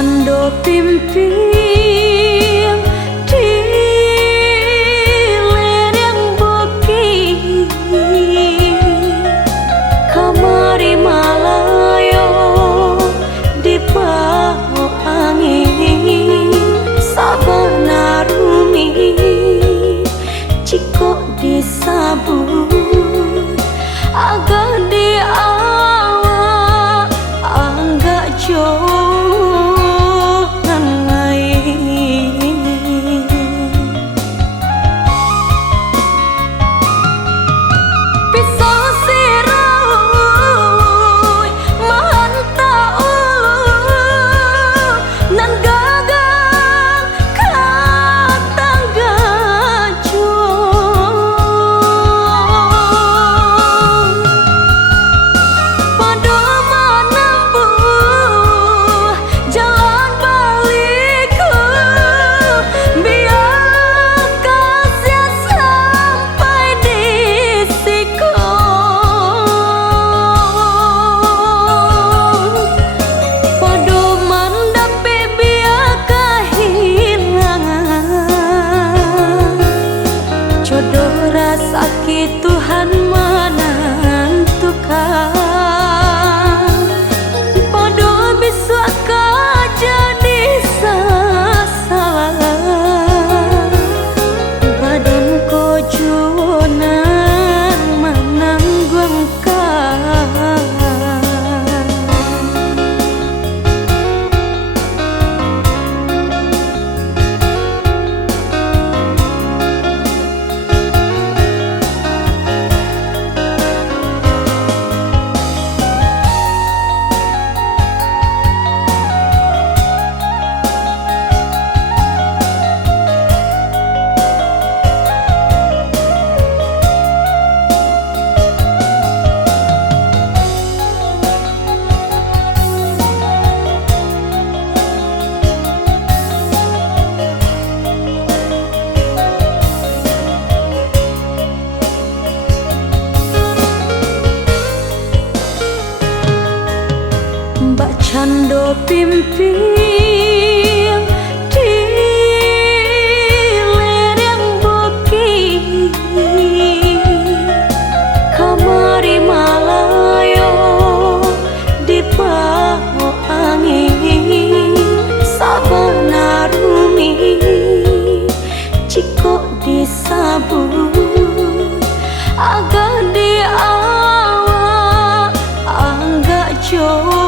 cando pimpin di lereng bukit kamari malayo di bawah angin sabana rumi ciko disabut agak di awak anggak jangan lain pisau siruy mantau nan gagang katang gajong pada menempuh jalan balikku biar kasih sampai di siku pada mendapi biar kehilangan jodoh rasa Tuhan menentukan pada bisa jadi sasalah badan kojonan menanggungkan Mbak cando pimpin di lereng bukit kamari malayo di bawah angin sabana rumi ciko disabut agak di awak anggak jauh